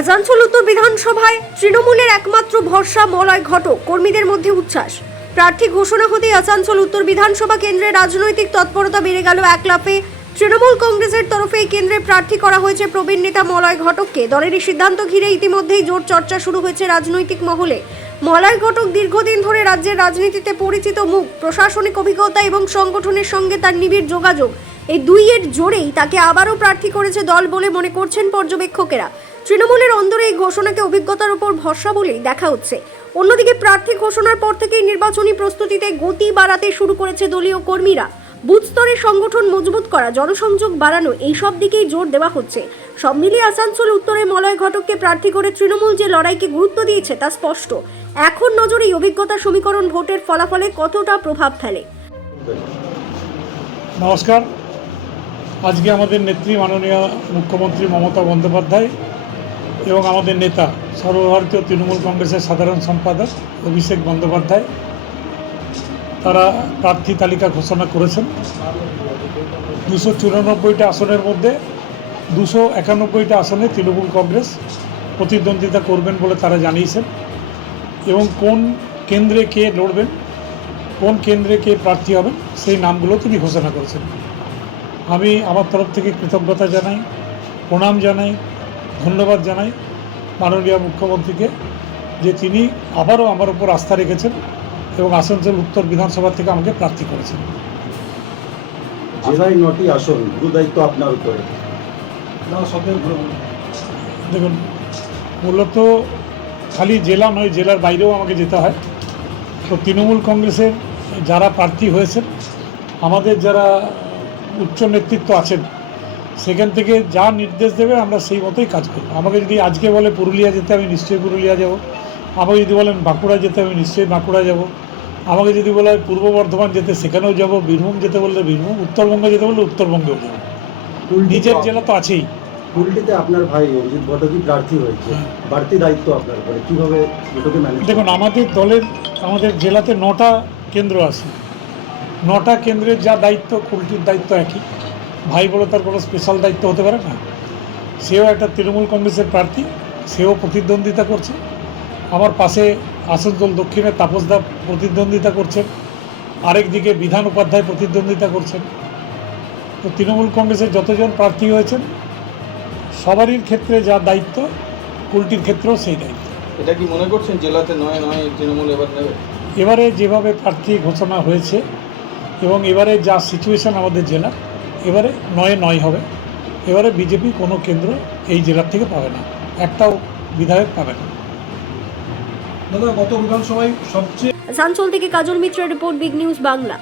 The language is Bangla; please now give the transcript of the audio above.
আসানসোল উত্তর বিধানসভায় তৃণমূলের একমাত্র ভরসা মলয় ঘটক, কর্মীদের মধ্যে উচ্ছ্বাস। প্রার্থী ঘোষণা হতেই আসানসোল উত্তর বিধানসভা কেন্দ্রে রাজনৈতিক তৎপরতা বেড়ে গেল এক লাফে। তৃণমূল কংগ্রেসের তরফে এই কেন্দ্রে প্রার্থী করা হয়েছে প্রবীণ নেতা মলয় ঘটককে। দলের এই সিদ্ধান্ত ঘিরে ইতিমধ্যেই জোর চর্চা শুরু হয়েছে রাজনৈতিক মহলে। মলয় ঘটক দীর্ঘদিন ধরে রাজ্যের রাজনীতিতে পরিচিত মুখ, প্রশাসনিক অভিজ্ঞতা এবং সংগঠনের সঙ্গে তার নিবিড় যোগাযোগ, এই দুইয়ের জোরেই তাকে আবারও প্রার্থী করেছে দল বলে মনে করছেন পর্যবেক্ষকেরা। তৃণমূলের অন্দরে এই ঘোষণাকে অভিজ্ঞতার উপর ভরসা বলেই দেখা হচ্ছে। অন্যদিকে প্রার্থী ঘোষণার পর থেকেই নির্বাচনী প্রস্তুতিতে গতি বাড়াতে শুরু করেছে দলীয় কর্মীরা। বুথ স্তরে সংগঠন মজবুত করা, জনসংযোগ বাড়ানো, এই সব দিকেই জোর দেওয়া হচ্ছে। সব মিলিয়ে আসানসোল উত্তরে মলয় ঘটককে প্রার্থী করে তৃণমূল যে লড়াইকে গুরুত্ব দিয়েছে তা স্পষ্ট। এখন নজরে এই অভিজ্ঞতা সমীকরণ ভোটের ফলাফলে কতটা প্রভাব ফেলে। নমস্কার। আজকে আমাদের নেত্রী মাননীয় মুখ্যমন্ত্রী মমতা বন্দ্যোপাধ্যায় এবং আমাদের নেতা সর্বভারতীয় তৃণমূল কংগ্রেসের সাধারণ সম্পাদক অভিষেক বন্দ্যোপাধ্যায় তারা প্রার্থী তালিকা ঘোষণা করেছেন। 294টা আসনের মধ্যে 291টা আসনে তৃণমূল কংগ্রেস প্রতিদ্বন্দ্বিতা করবেন বলে তারা জানিয়েছেন এবং কোন কেন্দ্রে কে লড়বেন, কোন কেন্দ্রে কে প্রার্থী হবেন সেই নামগুলো তিনি ঘোষণা করেছেন। আমি আমার তরফ থেকে কৃতজ্ঞতা জানাই, প্রণাম জানাই, ধন্যবাদ জানাই মাননীয় মুখ্যমন্ত্রীকে যে তিনি আবারও আমার উপর আস্থা রেখেছেন এবং আসানসোল উত্তর বিধানসভা থেকে আমাকে প্রার্থী করেছেন। জেলায় 9টি আসন, পুরো দায়িত্ব আপনার উপরে। দেখুন, মূলত খালি জেলা নয়, জেলার বাইরেও আমাকে যেতে হয়। তো তৃণমূল কংগ্রেসের যারা প্রার্থী হয়েছেন, আমাদের যারা উচ্চ নেতৃত্ব আছেন, সেখান থেকে যা নির্দেশ দেবে আমরা সেই মতোই কাজ করব। আমাকে যদি আজকে বলে পুরুলিয়া যেতে, আমি নিশ্চয়ই পুরুলিয়া যাব। আমাকে যদি বলেন বাঁকুড়া যেতে, আমি নিশ্চয়ই বাঁকুড়া যাব। আমাকে যদি বলে পূর্ব বর্ধমান যেতে, সেখানেও যাব। বীরভূম যেতে বললে বীরভূম, উত্তরবঙ্গে যেতে বললে উত্তরবঙ্গেও যাব। নিজের জেলা তো আছেই। কুলটিতে আপনার ভাই অভিজিৎ ঘটকই প্রার্থী হয়েছে, বাড়তি দায়িত্ব আপনার উপরে, কীভাবে এটাকে ম্যানেজ? দেখুন, আমাদের জেলাতে 9টা কেন্দ্র আছে। 9টা কেন্দ্রের যা দায়িত্ব, কুলটির দায়িত্ব একই। ভাই বলে তার কোনো স্পেশাল দায়িত্ব হতে পারে না। সেও একটা তৃণমূল কংগ্রেসের প্রার্থী, সেও প্রতিদ্বন্দ্বিতা করছে। আমার পাশে আসানসোল দক্ষিণে তাপসদা প্রতিদ্বন্দ্বিতা করছেন, আরেকদিকে বিধান উপাধ্যায় প্রতিদ্বন্দ্বিতা করছেন। তো তৃণমূল কংগ্রেসের যতজন প্রার্থী হয়েছেন সবারই ক্ষেত্রে যা দায়িত্ব, কুলটির ক্ষেত্রেও সেই দায়িত্ব। এটা কি মনে করছেন জেলাতে নয় তৃণমূল এবার নেবে? এবারে যেভাবে প্রার্থী ঘোষণা হয়েছে এবং এবারে যা সিচুয়েশান আমাদের জেলা, এবারে 9 হবে। এবারে বিজেপি কোনো কেন্দ্র এই জেলার থেকে পাবে না, একটাও বিধায়ক পাবে না। আসানসোল থেকে কাজল মিত্রের রিপোর্ট, বিগ নিউজ বাংলা।